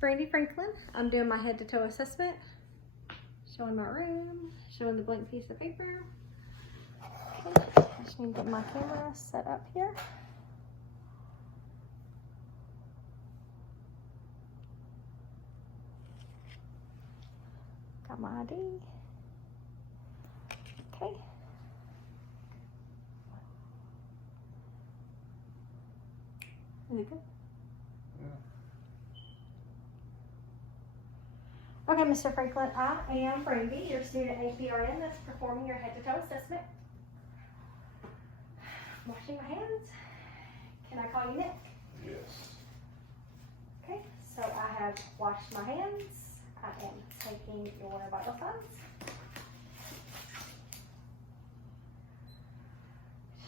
Brandy Franklin. I'm doing my head to toe assessment, showing my room, showing the blank piece of paper. Okay. I just need to get my camera set up here. Got my ID. Okay. Is it good? Okay, Mr. Franklin, I am Brandy, your student APRN that's performing your head to toe assessment. Washing my hands. Can I call you Nick? Yes. Okay, so I have washed my hands. I am taking your vital signs.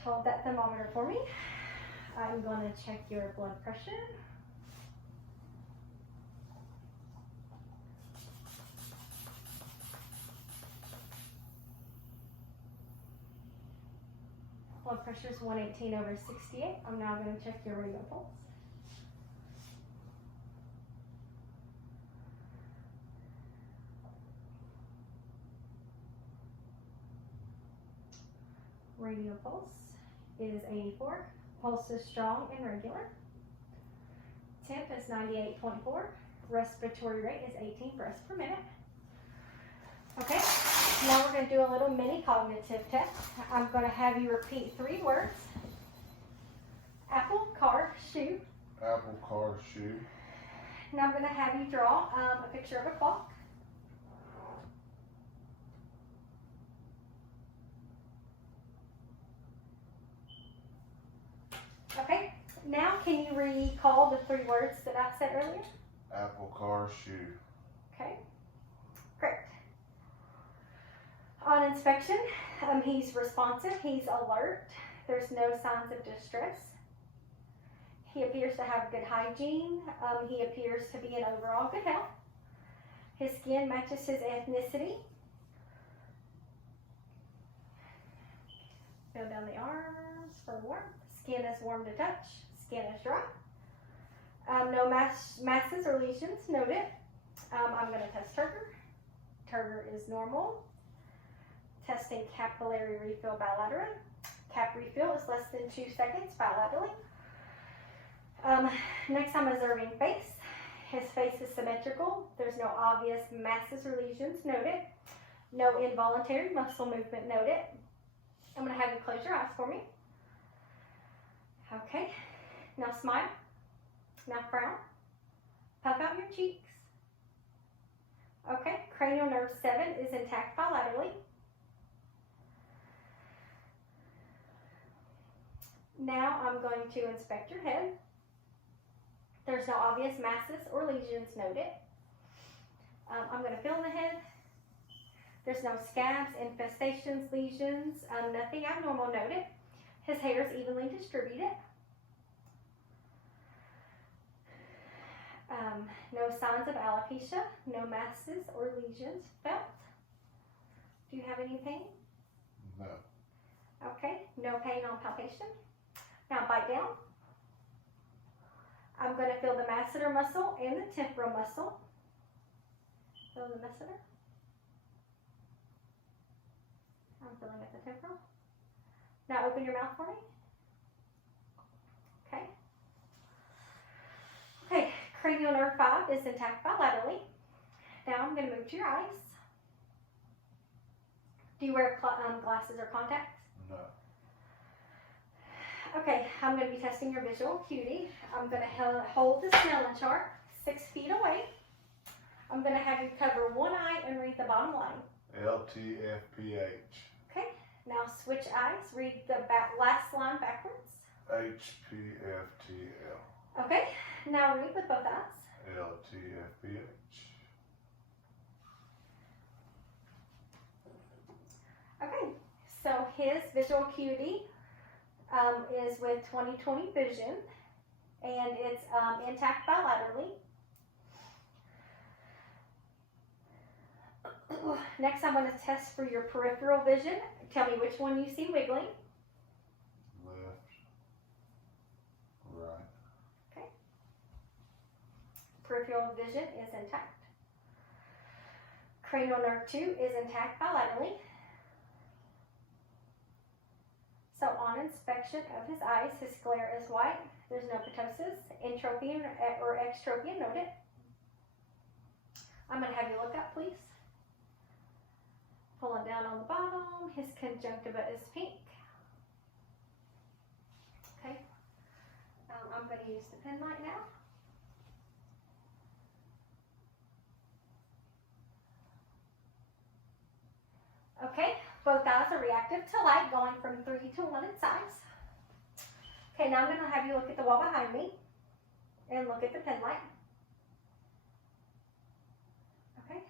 Hold that thermometer for me. I'm going to check your blood pressure. Blood pressure is 118/68. I'm now going to check your radial pulse. Radial pulse is 84. Pulse is strong and regular. Temp is 98.4. Respiratory rate is 18 breaths per minute. Okay, now we're going to do a little mini cognitive test. I'm going to have you repeat 3 words. Apple, car, shoe. Apple, car, shoe. Now I'm going to have you draw a picture of a clock. Okay, now can you recall the 3 words that I said earlier? Apple, car, shoe. Okay, great. On inspection, he's responsive, he's alert, there's no signs of distress. He appears to have good hygiene, he appears to be in overall good health. His skin matches his ethnicity. Feel down the arms for warmth. Skin is warm to touch, skin is dry. No masses or lesions noted. I'm going to test turgor. Turgor is normal. Testing capillary refill bilaterally. Cap refill is less than 2 seconds bilaterally. Next, I'm observing face. His face is symmetrical. There's no obvious masses or lesions noted. No involuntary muscle movement noted. I'm going to have you close your eyes for me. Okay. Now smile. Now frown. Puff out your cheeks. Okay. Cranial nerve 7 is intact bilaterally. Now I'm going to inspect your head. There's no obvious masses or lesions noted. I'm going to feel in the head. There's no scabs, infestations, lesions, nothing abnormal noted. His hair is evenly distributed. No signs of alopecia, no masses or lesions felt. Do you have any pain? No. Okay, no pain on palpation. Now bite down. I'm going to feel the masseter muscle and the temporal muscle. Feel the masseter. I'm feeling at the temporal. Now open your mouth for me. Okay. Okay, cranial nerve 5 is intact bilaterally. Now I'm going to move to your eyes. Do you wear glasses or contacts? No. Okay, I'm going to be testing your visual acuity. I'm going to hold the Snellen chart 6 feet away. I'm going to have you cover one eye and read the bottom line. LTFPH. Okay, now switch eyes. Read the last line backwards. HPFTL. Okay, now read with both eyes. LTFPH. Okay, so his visual acuity is with 20/20 vision, and it's intact bilaterally. Next, I'm going to test for your peripheral vision. Tell me which one you see wiggling. Left. Right. Okay. Peripheral vision is intact. Cranial nerve 2 is intact bilaterally. So on inspection of his eyes, his sclera is white. There's no ptosis, entropion or extropion noted. I'm going to have you look up, please. Pulling down on the bottom, his conjunctiva is pink. Okay, I'm going to use the pen light now. Okay, both eyes are reactive to light, going from 3 to 1 in size. Okay, now I'm going to have you look at the wall behind me and look at the pen light. Okay.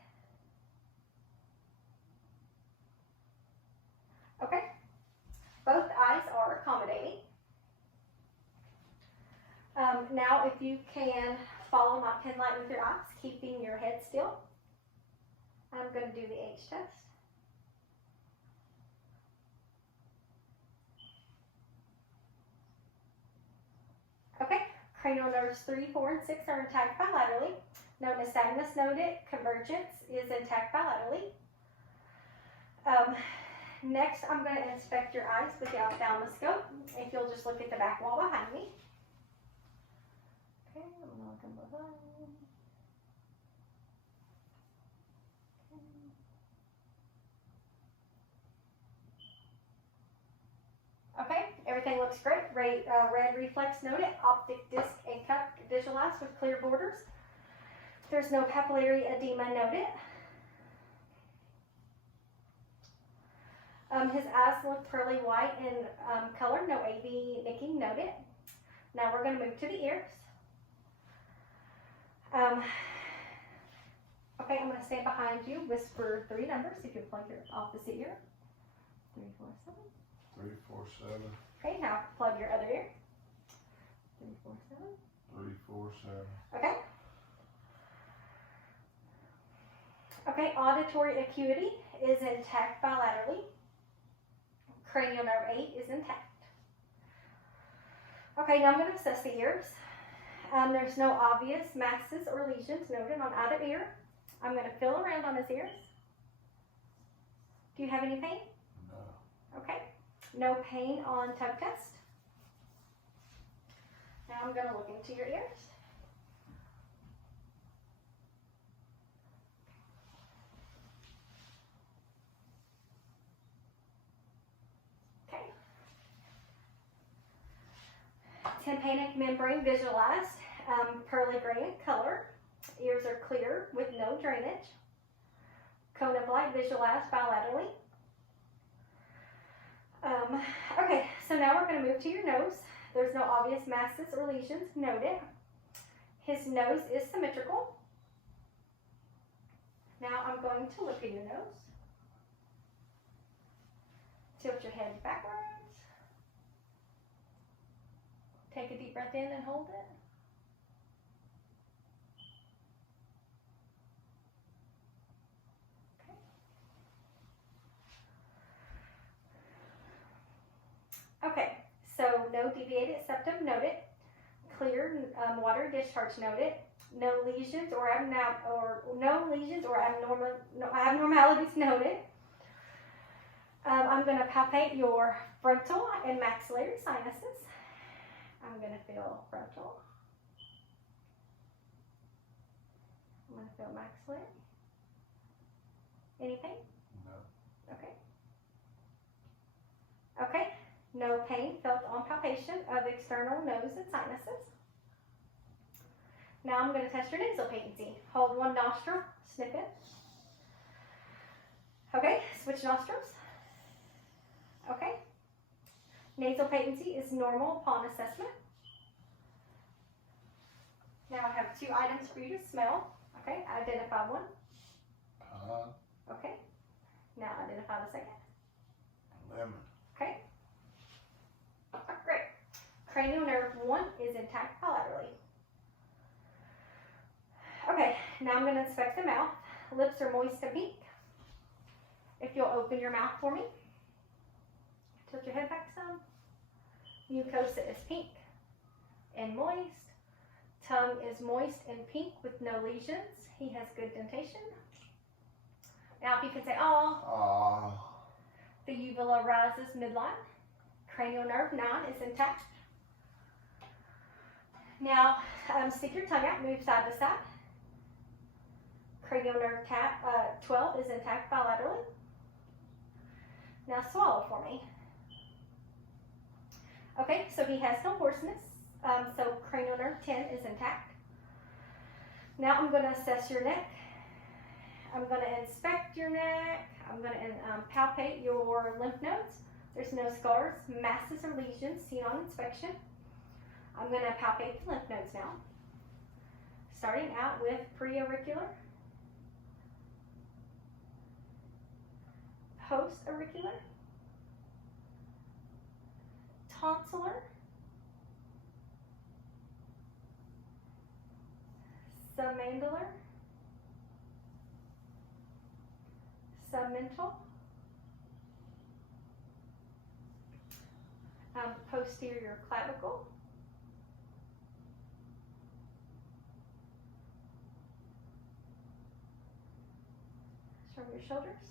Okay, both eyes are accommodating. Now if you can follow my pen light with your eyes, keeping your head still, I'm going to do the H test. Okay, cranial nerves 3, 4, and 6 are intact bilaterally. No nystagmus noted. Convergence is intact bilaterally. Next, I'm going to inspect your eyes with the ophthalmoscope. If you'll just look at the back wall behind me. Okay, I'm looking behind. Okay, everything looks great. Red reflex noted. Optic disc and cup visualized with clear borders. There's no papillary edema noted. His eyes look pearly white in color. No AV nicking noted. Now we're going to move to the ears. Okay, I'm going to stand behind you. Whisper 3 numbers if you plug your opposite ear. 3, 4, 7. 3, 4, 7. Okay, now plug your other ear. 3, 4, 7. 3, 4, 7. Okay. Okay, auditory acuity is intact bilaterally. Cranial nerve 8 is intact. Okay, now I'm going to assess the ears. There's no obvious masses or lesions noted on either ear. I'm going to feel around on his ears. Do you have any pain? No. Okay. No pain on tug test. Now I'm going to look into your ears. Okay. Tympanic membrane visualized, pearly gray in color. Ears are clear with no drainage. Cone of light visualized bilaterally. Okay, so now we're going to move to your nose. There's no obvious masses or lesions noted. His nose is symmetrical. Now I'm going to look in your nose. Tilt your head backwards. Take a deep breath in and hold it. Okay, so no deviated septum noted, clear water discharge noted, no lesions or abnormalities noted. I'm going to palpate your frontal and maxillary sinuses. I'm going to feel frontal. I'm going to feel maxillary. Anything? No. Okay. Okay. No pain felt on palpation of external nose and sinuses. Now I'm going to test your nasal patency. Hold one nostril, sniff it. Okay, switch nostrils. Okay. Nasal patency is normal upon assessment. Now I have 2 items for you to smell. Okay, identify one. Okay. Now identify the second. Lemon. Okay. Great. Cranial nerve 1 is intact bilaterally. Okay, now I'm going to inspect the mouth. Lips are moist and pink. If you'll open your mouth for me. Tilt your head back some. Mucosa is pink and moist. tongue is moist and pink with no lesions. He has good dentation. Now if you can say, "Aw." Aw. The uvula rises midline. Cranial nerve 9 is intact. Now stick your tongue out, move side to side. Cranial nerve 12 is intact bilaterally. Now swallow for me. Okay, so he has no hoarseness. So cranial nerve 10 is intact. Now I'm going to assess your neck. I'm going to inspect your neck. I'm going to palpate your lymph nodes. There's no scars, masses, or lesions seen on inspection. I'm going to palpate the lymph nodes now. Starting out with preauricular, postauricular, tonsillar, submandibular, submental, posterior clavicle, from your shoulders,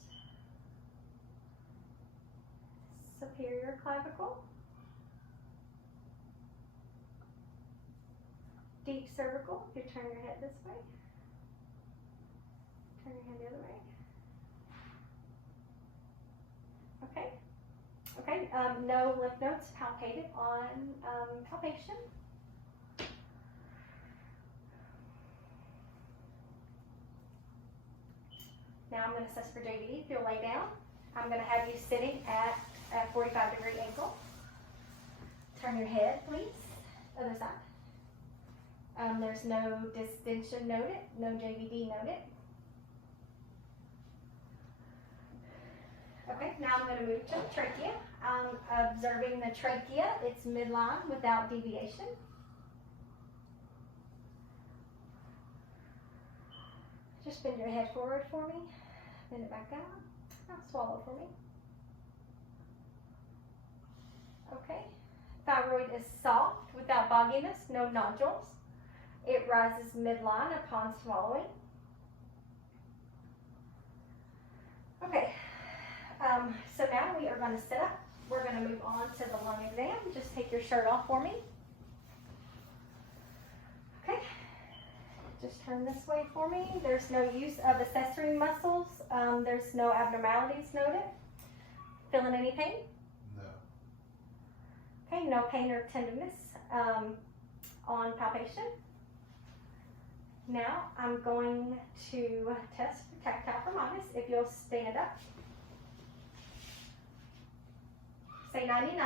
superior clavicle, deep cervical. If you turn your head this way, turn your head the other way. Okay. Okay. No lymph nodes palpated on palpation. Now I'm going to assess for JVD. If you'll lay down, I'm going to have you sitting at a 45-degree angle. Turn your head, please. Other side. There's no distension noted, no JVD noted. Okay, now I'm going to move to the trachea. I'm observing the trachea. It's midline without deviation. Just bend your head forward for me. Bend it back out. Now swallow for me. Okay. Thyroid is soft without bogginess, no nodules. It rises midline upon swallowing. Okay. So now we are going to sit up. We're going to move on to the lung exam. Just take your shirt off for me. Okay. Just turn this way for me. There's no use of accessory muscles. There's no abnormalities noted. Feeling any pain? No. Okay, no pain or tenderness on palpation. Now I'm going to test for tactile thermitis. If you'll stand up. Say 99.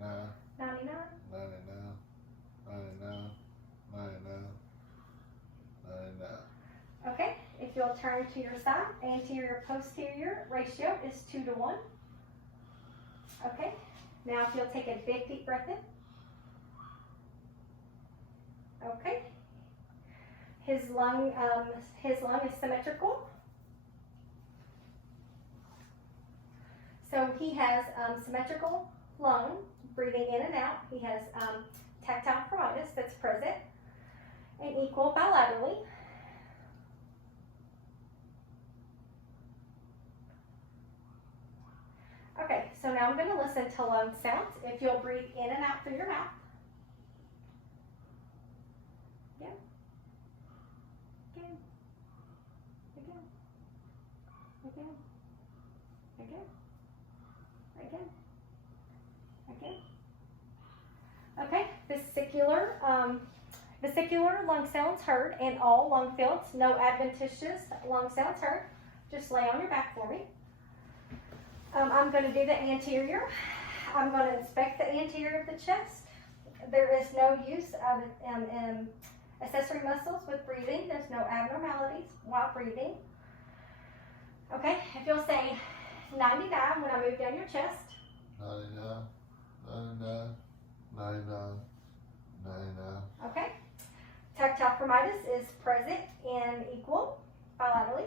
99. 99. 99. 99. 99. 99. Okay, if you'll turn to your side, anterior posterior ratio is 2 to 1. Okay, now if you'll take a big deep breath in. Okay, his lung is symmetrical. So he has symmetrical lung, breathing in and out. He has tactile thermitis that's present and equal bilaterally. Okay, so now I'm going to listen to lung sounds. If you'll breathe in and out through your mouth. Again. Again. Again. Again. Again. Again. Again. Okay, vesicular lung sounds heard in all lung fields. No adventitious lung sounds heard. Just lay on your back for me. I'm going to do the anterior. I'm going to inspect the anterior of the chest. There is no use of accessory muscles with breathing. There's no abnormalities while breathing. Okay, if you'll say 99 when I move down your chest. 99. 99. 99. 99. Okay. Tactile thermitis is present and equal bilaterally.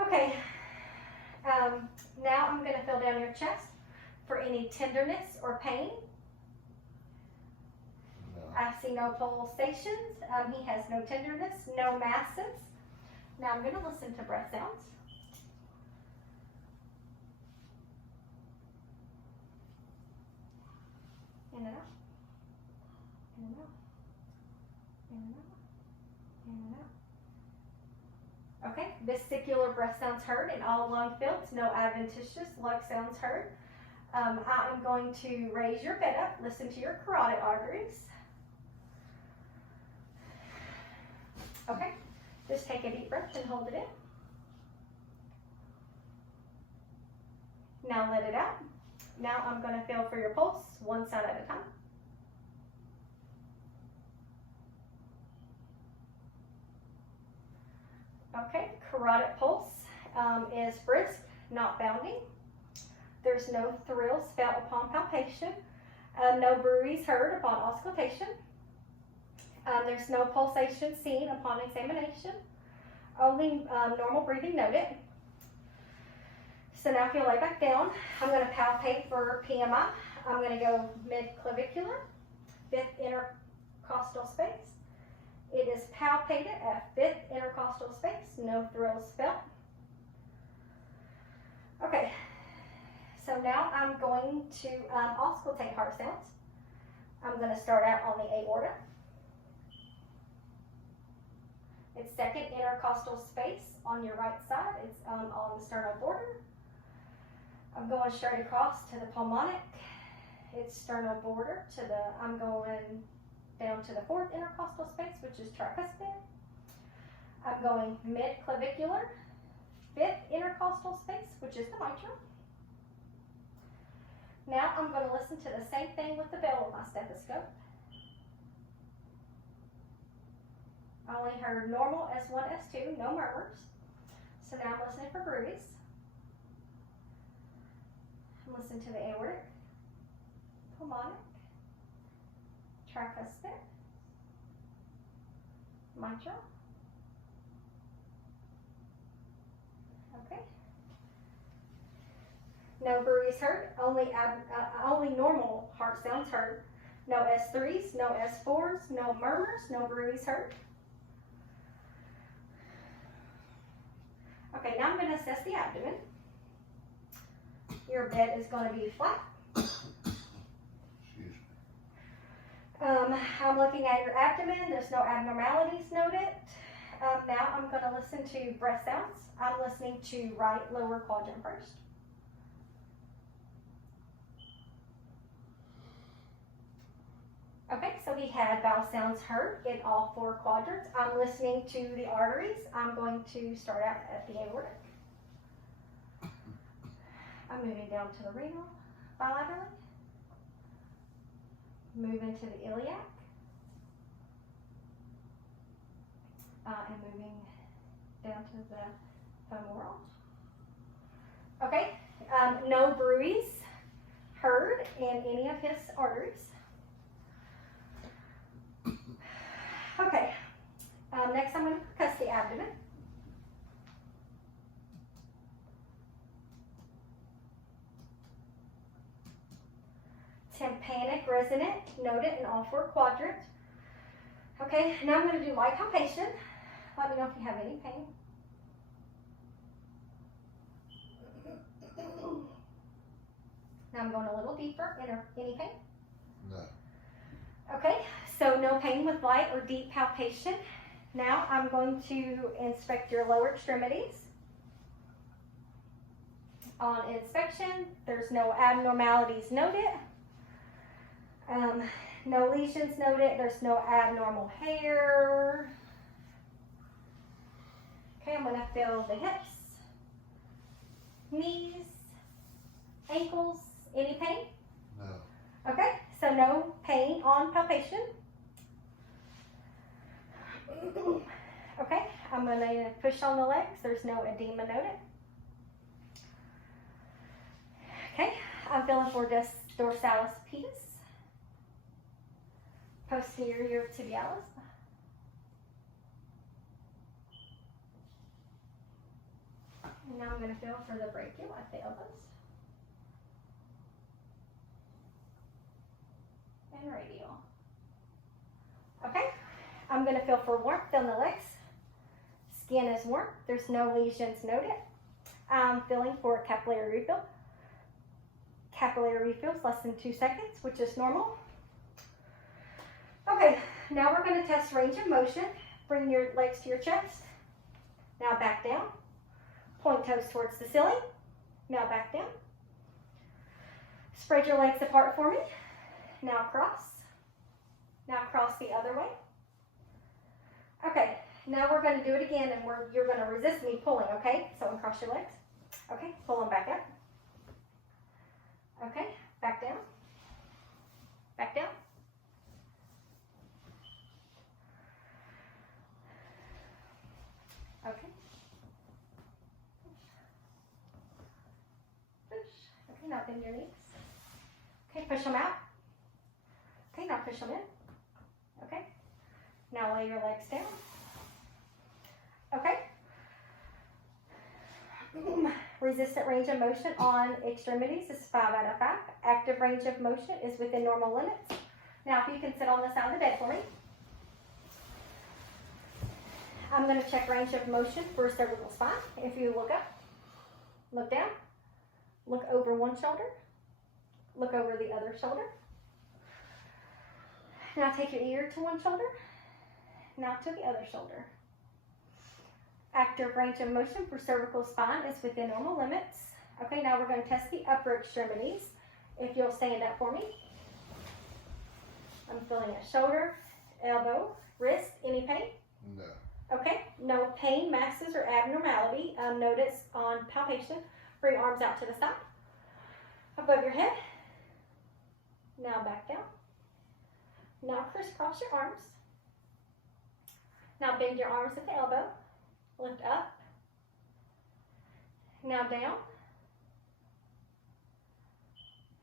Okay. Now I'm going to feel down your chest for any tenderness or pain. I see no pulsations. He has no tenderness, no masses. Now I'm going to listen to breath sounds. In and out. In and out. In and out. In and out. Okay, vesicular breath sounds heard in all lung fields. No adventitious lung sounds heard. I am going to raise your bed up. Listen to your carotid arteries. Okay, just take a deep breath and hold it in. Now let it out. Now I'm going to feel for your pulse, one sound at a time. Okay, carotid pulse is brisk, not bounding. There's no thrills felt upon palpation. No bruise heard upon auscultation. There's no pulsation seen upon examination. Only normal breathing noted. So now if you lay back down, I'm going to palpate for PMI. I'm going to go mid-clavicular, 5th intercostal space. It is palpated at 5th intercostal space, no thrills felt. Okay, so now I'm going to auscultate heart sounds. I'm going to start out on the aorta. It's 2nd intercostal space on your right side. It's on the sternal border. I'm going straight across to the pulmonic. It's sternal border to the, I'm going down to the 4th intercostal space, which is tricuspid. I'm going mid-clavicular, 5th intercostal space, which is the mitral. Now I'm going to listen to the same thing with the bell of my stethoscope. I only heard normal S1, S2, no murmurs. So now I'm listening for bruise. I'm listening to the aortic, pulmonic, tricuspid, mitral. Okay. No bruise heard, only normal heart sounds heard. No S3s, no S4s, no murmurs, no bruise heard. Okay, now I'm going to assess the abdomen. Your bed is going to be flat. I'm looking at your abdomen. There's no abnormalities noted. Now I'm going to listen to breath sounds. I'm listening to right lower quadrant first. Okay, so we had vowel sounds heard in all 4 quadrants. I'm listening to the arteries. I'm going to start out at the aortic. I'm moving down to the renal bilaterally. Moving to the iliac. And moving down to the femoral. Okay, no bruise heard in any of his arteries. Okay, next I'm going to percuss the abdomen. Tympanic resonant, noted in all 4 quadrants. Okay, now I'm going to do light palpation. Let me know if you have any pain. Now I'm going a little deeper. Any pain? No. Okay, so no pain with light or deep palpation. Now I'm going to inspect your lower extremities. On inspection, there's no abnormalities noted. No lesions noted. There's no abnormal hair. Okay, I'm going to feel the hips, knees, ankles. Any pain? No. Okay, so no pain on palpation. Okay, I'm going to push on the legs. There's no edema noted. Okay, I'm feeling for dorsalis pedis, posterior tibialis. And now I'm going to feel for the brachial at the elbows. And radial. Okay, I'm going to feel for warmth on the legs. Skin is warm. There's no lesions noted. I'm feeling for capillary refill. Capillary refill is less than 2 seconds, which is normal. Okay, now we're going to test range of motion. Bring your legs to your chest. Now back down. Point toes towards the ceiling. Now back down. Spread your legs apart for me. Now cross. Now cross the other way. Okay, now we're going to do it again, and you're going to resist me pulling, okay? So uncross your legs. Okay, pull them back up. Okay, back down. Back down. Okay. Push. Okay, now bend your knees. Okay, push them out. Okay, now push them in. Okay. Now lay your legs down. Okay. Resistant range of motion on extremities is 5 out of 5. Active range of motion is within normal limits. Now, if you can sit on the side of the bed for me. I'm going to check range of motion for cervical spine. If you look up, look down, look over one shoulder, look over the other shoulder. Now take your ear to one shoulder, now to the other shoulder. Active range of motion for cervical spine is within normal limits. Okay, now we're going to test the upper extremities. If you'll stand up for me. I'm feeling a shoulder, elbow, wrist. Any pain? No. Okay, no pain, masses, or abnormality noticed on palpation. Bring arms out to the side, above your head. Now back down. Now crisscross your arms. Now bend your arms at the elbow. Lift up. Now down.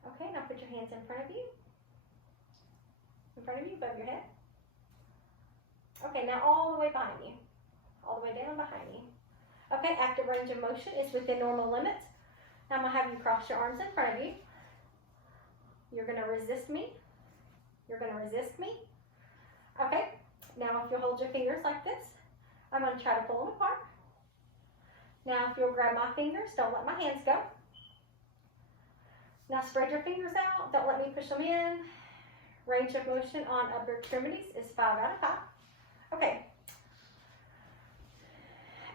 Okay, now put your hands in front of you. In front of you, above your head. Okay, now all the way behind you. All the way down behind you. Okay, active range of motion is within normal limits. Now I'm going to have you cross your arms in front of you. You're going to resist me. You're going to resist me. Okay, now if you hold your fingers like this, I'm going to try to pull them apart. Now if you'll grab my fingers, don't let my hands go. Now spread your fingers out. Don't let me push them in. Range of motion on upper extremities is 5 out of 5. Okay.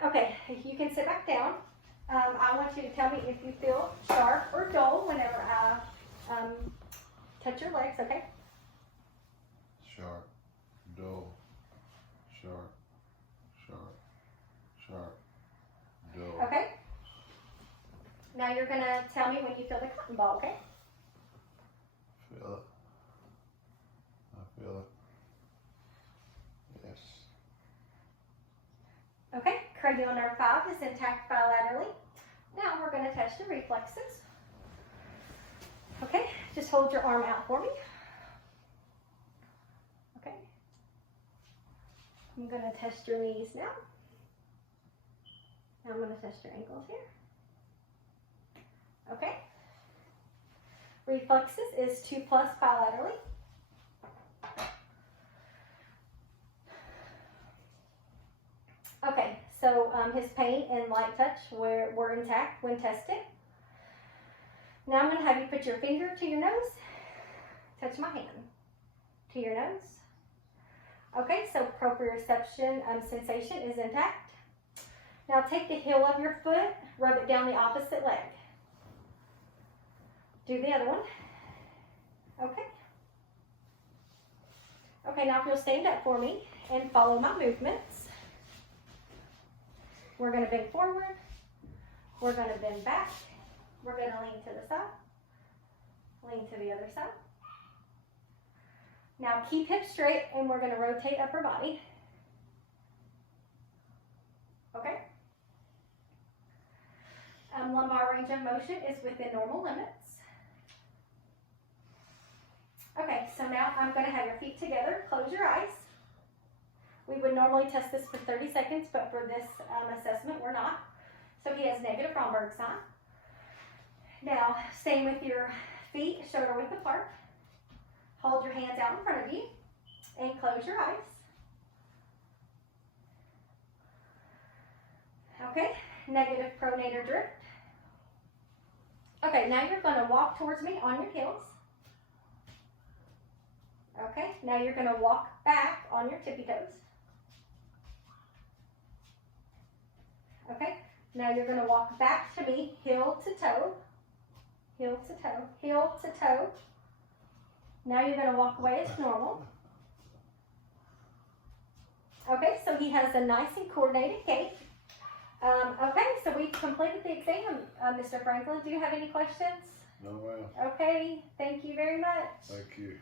Okay, you can sit back down. I want you to tell me if you feel sharp or dull whenever I touch your legs, okay? Sharp, dull, sharp, sharp, sharp, dull. Okay. Now you're going to tell me when you feel the cotton ball, okay? Feel it. I feel it. Yes. Okay, cranial nerve 5 is intact bilaterally. Now we're going to test your reflexes. Okay, just hold your arm out for me. Okay. I'm going to test your knees now. Now I'm going to test your ankles here. Okay. Reflexes is 2+ bilaterally. Okay, so his pain and light touch were intact when tested. Now I'm going to have you put your finger to your nose. Touch my hand. To your nose. Okay, so proprioception sensation is intact. Now take the heel of your foot, rub it down the opposite leg. Do the other one. Okay. Okay, now if you'll stand up for me and follow my movements. We're going to bend forward. We're going to bend back. We're going to lean to the side. Lean to the other side. Now keep hips straight and we're going to rotate upper body. Okay? Lumbar range of motion is within normal limits. Okay, so now I'm going to have your feet together. Close your eyes. We would normally test this for 30 seconds, but for this assessment, we're not. So he has negative Romberg sign. Now, staying with your feet shoulder width apart. Hold your hands out in front of you. and close your eyes. Okay, negative pronator drift. Okay, now you're going to walk towards me on your heels. Okay, now you're going to walk back on your tippy toes. Okay, now you're going to walk back to me, heel to toe, heel to toe, heel to toe. Now you're going to walk away as normal. Okay, so he has a nice and coordinated gait. Okay, so we've completed the exam, Mr. Franklin. Do you have any questions? No, ma'am. Okay, thank you very much. Thank you.